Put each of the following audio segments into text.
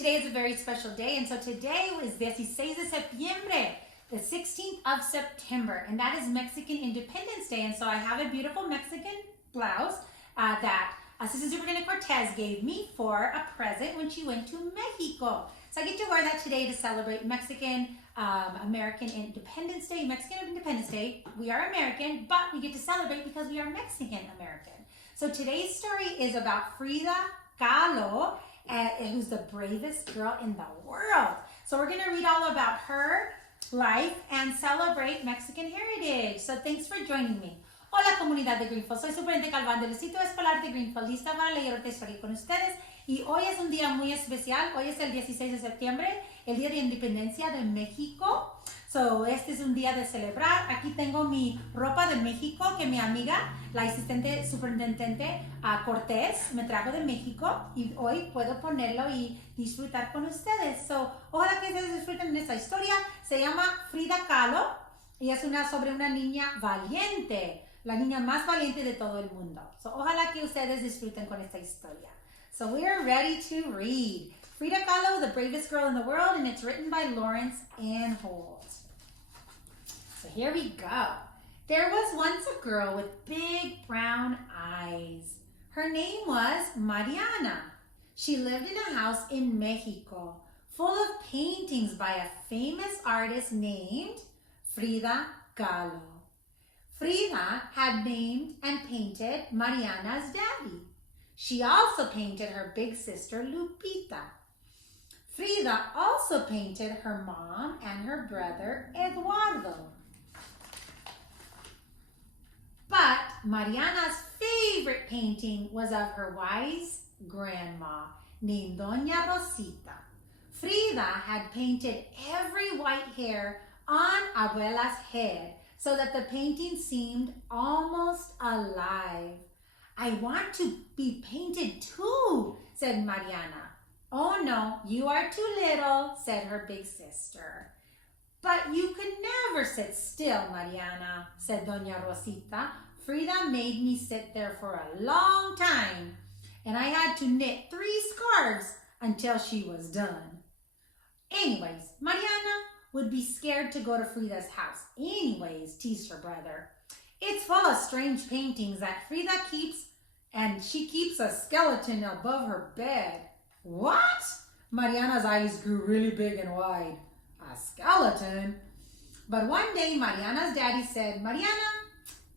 today is a very special day, and so today is 16 de septiembre, the 16th of September, and that is Mexican Independence Day. And so I have a beautiful Mexican blouse that Assistant Superintendent Cortez gave me for a present when she went to Mexico. So I get to wear that today to celebrate Mexican American Independence Day. Mexican Independence Day, we are American, but we get to celebrate because we are Mexican American. So today's story is about Frida Kahlo, who's the bravest girl in the world. So we're going to read all about her life and celebrate Mexican heritage. So thanks for joining me. Hola comunidad de Greenfield, soy Superintendente Calván del Distrito Escolar de Greenfield, lista para leer otra historia con ustedes. Y hoy es un día muy especial, hoy es el 16 de septiembre, el Día de Independencia de México. So, este es un día de celebrar. Aquí tengo mi ropa de México que mi amiga, la asistente superintendente Cortés, me trajo de México y hoy puedo ponerlo y disfrutar con ustedes. So, ojalá que ustedes disfruten de esta historia. Se llama Frida Kahlo y es sobre una niña valiente, la niña más valiente de todo el mundo. So, ojalá que ustedes disfruten con esta historia. So we are ready to read Frida Kahlo, the bravest girl in the world, and it's written by Lawrence Ann Holt. So here we go. There was once a girl with big brown eyes. Her name was Mariana. She lived in a house in Mexico, full of paintings by a famous artist named Frida Kahlo. Frida had named and painted Mariana's daddy. She also painted her big sister Lupita. Frida also painted her mom and her brother Eduardo. But Mariana's favorite painting was of her wise grandma named Doña Rosita. Frida had painted every white hair on Abuela's head so that the painting seemed almost alive. I want to be painted too, said Mariana. Oh no, you are too little, said her big sister. But you could never sit still, Mariana, said Doña Rosita. Frida made me sit there for a long time, and I had to knit 3 scarves until she was done. Anyways, Mariana would be scared to go to Frida's house. Anyways, teased her brother. It's full of strange paintings that Frida keeps, and she keeps a skeleton above her bed. What? Mariana's eyes grew really big and wide. A skeleton? But one day, Mariana's daddy said, Mariana,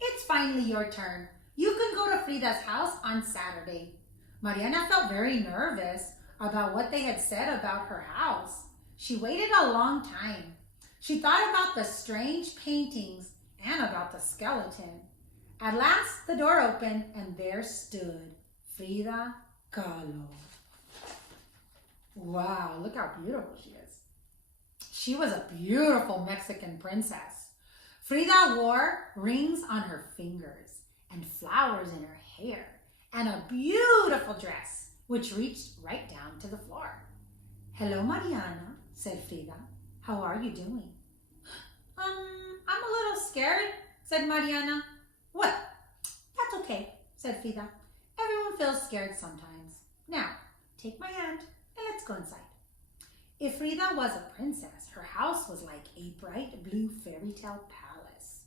it's finally your turn. You can go to Frida's house on Saturday. Mariana felt very nervous about what they had said about her house. She waited a long time. She thought about the strange paintings and about the skeleton. At last, the door opened and there stood Frida Kahlo. Wow, look how beautiful she is. She was a beautiful Mexican princess. Frida wore rings on her fingers and flowers in her hair and a beautiful dress which reached right down to the floor. Hello, Mariana, said Frida. How are you doing? I'm a little scared, said Mariana. Well, that's okay, said Frida. Everyone feels scared sometimes. Now, take my hand and let's go inside. If Frida was a princess, her house was like a bright blue fairy tale palace.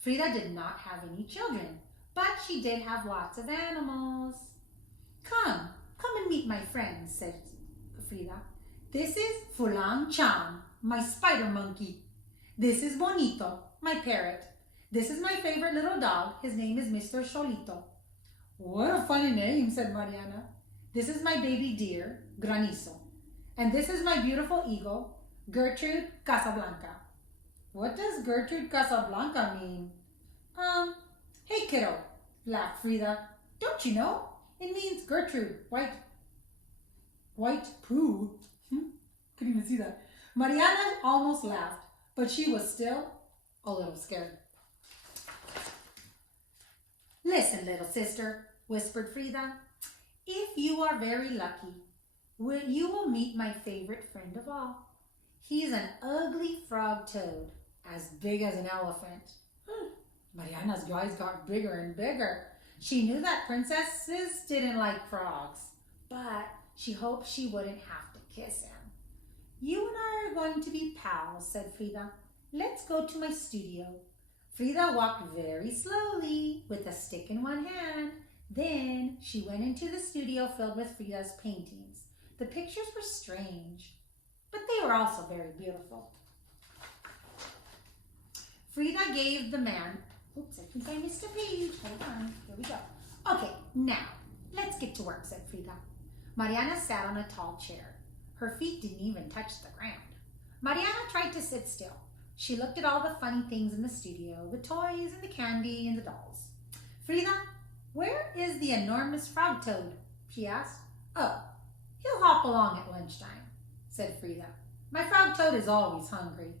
Frida did not have any children, but she did have lots of animals. Come and meet my friends, said Frida. This is Fulang Chan, my spider monkey. This is Bonito, my parrot. This is my favorite little dog. His name is Mr. Cholito. What a funny name, said Mariana. This is my baby deer, Granizo. And this is my beautiful eagle, Gertrude Casablanca. What does Gertrude Casablanca mean? Hey kiddo, laughed Frida. Don't you know? It means Gertrude, white poo. Couldn't even see that. Mariana almost laughed, but she was still a little scared. Listen, little sister, whispered Frida. If you are very lucky, you will meet my favorite friend of all. He's an ugly frog toad, as big as an elephant. Mariana's eyes got bigger and bigger. She knew that princesses didn't like frogs, but she hoped she wouldn't have to kiss him. You and I are going to be pals, said Frida. Let's go to my studio. Frida walked very slowly with a stick in one hand. Then she went into the studio filled with Frida's paintings. The pictures were strange, but they were also very beautiful. Frida gave the man, oops, I think I missed a page. Hold on, here we go. Okay, now, let's get to work, said Frida. Mariana sat on a tall chair. Her feet didn't even touch the ground. Mariana tried to sit still. She looked at all the funny things in the studio, the toys and the candy and the dolls. Frida, where is the enormous frog toad? She asked. Oh, he'll hop along at lunchtime, said Frida. My frog toad is always hungry.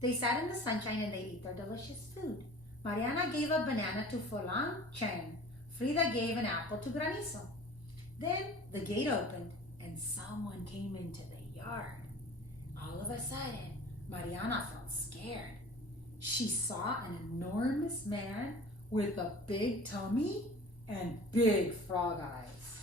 They sat in the sunshine and they ate their delicious food. Mariana gave a banana to Folan Chen. Frida gave an apple to Granizo. Then the gate opened and someone came into the yard. All of a sudden, Mariana felt scared. She saw an enormous man with a big tummy and big frog eyes.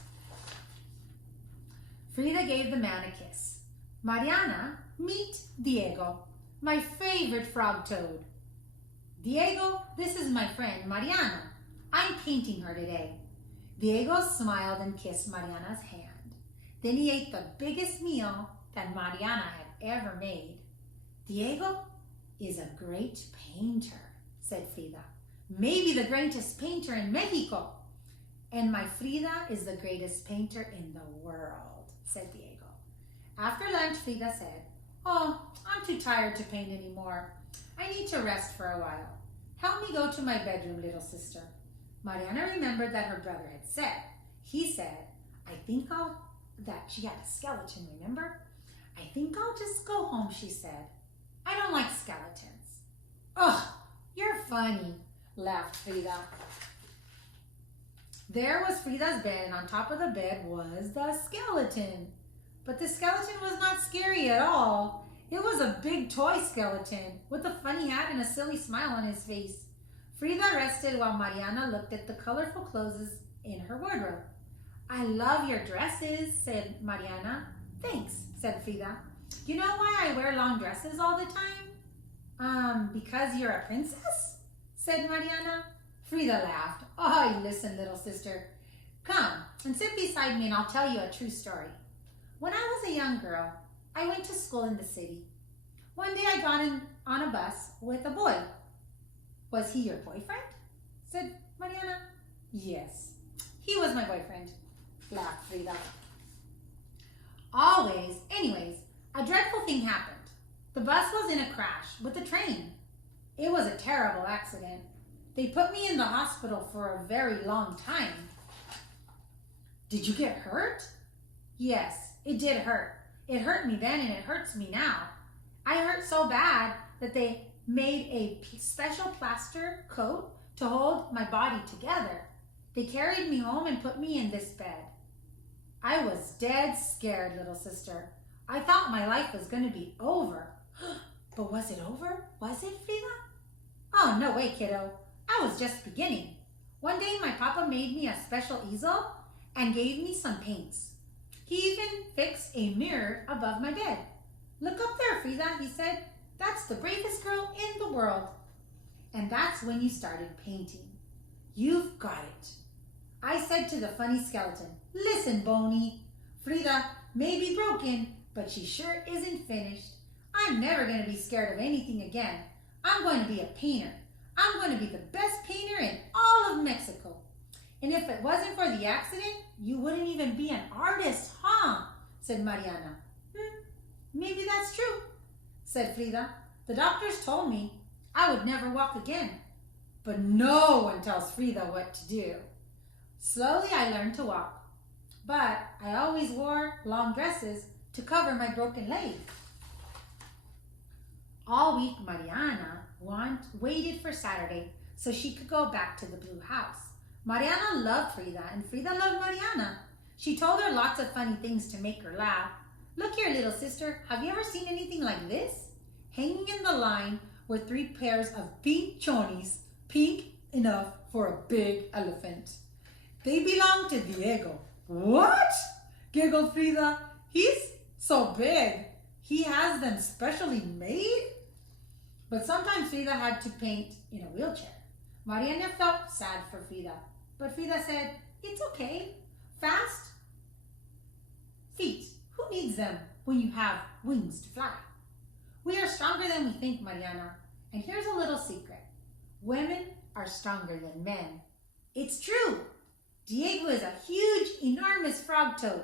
Frida gave the man a kiss. Mariana, meet Diego, my favorite frog toad. Diego, this is my friend Mariana. I'm painting her today. Diego smiled and kissed Mariana's hand. Then he ate the biggest meal that Mariana had ever made. Diego is a great painter, said Frida. Maybe the greatest painter in Mexico. And my Frida is the greatest painter in the world, said Diego. After lunch, Frida said, Oh, I'm too tired to paint anymore. I need to rest for a while. Help me go to my bedroom, little sister. Mariana remembered that her brother had said. He said, that she had a skeleton, remember? I think I'll just go home, she said. I don't like skeletons. Oh, you're funny, laughed Frida. There was Frida's bed, and on top of the bed was the skeleton. But the skeleton was not scary at all. It was a big toy skeleton with a funny hat and a silly smile on his face. Frida rested while Mariana looked at the colorful clothes in her wardrobe. I love your dresses, said Mariana. Thanks, said Frida. You know why I wear long dresses all the time? Because you're a princess, said Mariana. Frida laughed. Oh, listen, little sister. Come and sit beside me and I'll tell you a true story. When I was a young girl, I went to school in the city. One day I got on a bus with a boy. Was he your boyfriend? Said Mariana. Yes, he was my boyfriend, laughed Frida. Anyways, a dreadful thing happened. The bus was in a crash with a train. It was a terrible accident. They put me in the hospital for a very long time. Did you get hurt? Yes, it did hurt. It hurt me then and it hurts me now. I hurt so bad that they made a special plaster coat to hold my body together. They carried me home and put me in this bed. I was dead scared, little sister. I thought my life was going to be over. But was it over? Was it, Frida? Oh, no way, kiddo. I was just beginning. One day my papa made me a special easel and gave me some paints. He even fixed a mirror above my bed. Look up there, Frida, he said. That's the bravest girl in the world. And that's when you started painting. You've got it. I said to the funny skeleton, listen, Boney, Frida may be broken, but she sure isn't finished. I'm never going to be scared of anything again. I'm going to be a painter. I'm going to be the best painter in all of Mexico. And if it wasn't for the accident, you wouldn't even be an artist, huh? Said Mariana. Maybe that's true, said Frida. The doctors told me I would never walk again. But no one tells Frida what to do. Slowly I learned to walk, but I always wore long dresses to cover my broken leg. All week, Mariana waited for Saturday so she could go back to the blue house. Mariana loved Frida, and Frida loved Mariana. She told her lots of funny things to make her laugh. Look here, little sister, have you ever seen anything like this? Hanging in the line were 3 pairs of pink chonies, pink enough for a big elephant. They belong to Diego. What? Giggled Frida. He's so big. He has them specially made? But sometimes Frida had to paint in a wheelchair. Mariana felt sad for Frida, but Frida said, it's okay. Fast feet. Who needs them when you have wings to fly? We are stronger than we think, Mariana. And here's a little secret. Women are stronger than men. It's true. Diego is a huge, enormous frog toad.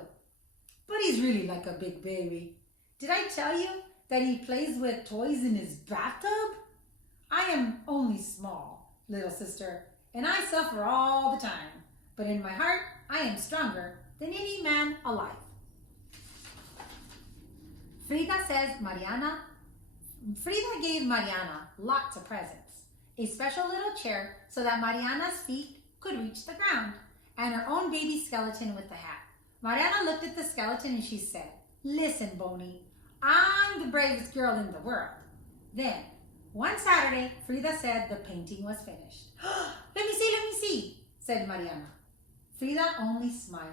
But he's really like a big baby. Did I tell you that he plays with toys in his bathtub? I am only small, little sister, and I suffer all the time. But in my heart, I am stronger than any man alive. Frida gave Mariana lots of presents. A special little chair so that Mariana's feet could reach the ground, and her own baby skeleton with the hat. Mariana looked at the skeleton and she said, listen, Bonnie, I'm the bravest girl in the world. Then, one Saturday, Frida said the painting was finished. Let me see, said Mariana. Frida only smiled.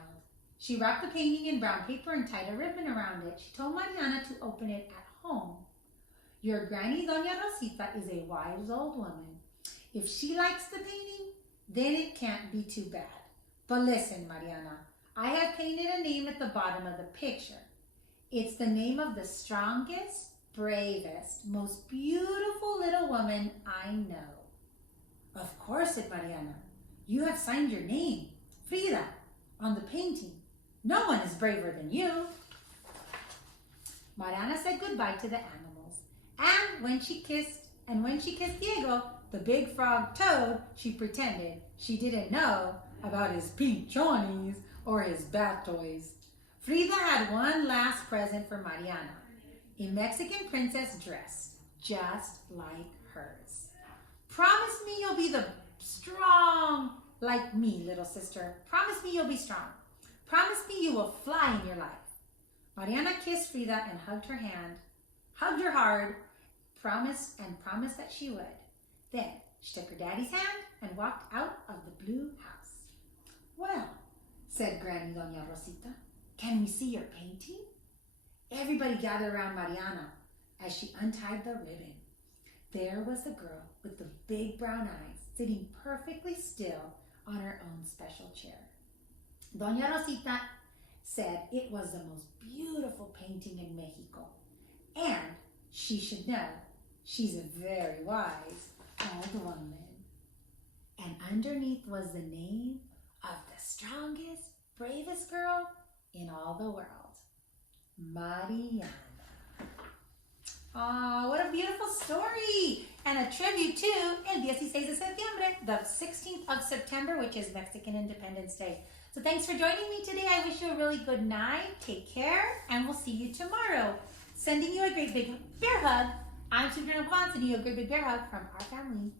She wrapped the painting in brown paper and tied a ribbon around it. She told Mariana to open it at home. Your granny, Doña Rosita, is a wise old woman. If she likes the painting, then it can't be too bad. But listen, Mariana, I have painted a name at the bottom of the picture. It's the name of the strongest, bravest, most beautiful little woman I know. Of course, said Mariana. You have signed your name, Frida, on the painting. No one is braver than you. Mariana said goodbye to the animals. And when she kissed Diego, the big frog toad, she pretended she didn't know about his pink chonies or his bath toys. Frida had one last present for Mariana, a Mexican princess dress, just like hers. Promise me you'll be the strong like me, little sister. Promise me you'll be strong. Promise me you will fly in your life. Mariana kissed Frida and hugged her hand, hugged her hard, promised that she would. Then she took her daddy's hand and walked out of the blue house. Well, said Granny Doña Rosita, can we see your painting? Everybody gathered around Mariana as she untied the ribbon. There was the girl with the big brown eyes sitting perfectly still on her own special chair. Doña Rosita said it was the most beautiful painting in Mexico, and she should know she's a very wise old woman. And underneath was the name of the strongest, bravest girl in all the world, Mariana. Oh, what a beautiful story! And a tribute to el 16 de septiembre, the 16th of September, which is Mexican Independence Day. So thanks for joining me today. I wish you a really good night. Take care, and we'll see you tomorrow. Sending you a great big bear hug. I'm Sabrina Juan, sending you a great big bear hug from our family.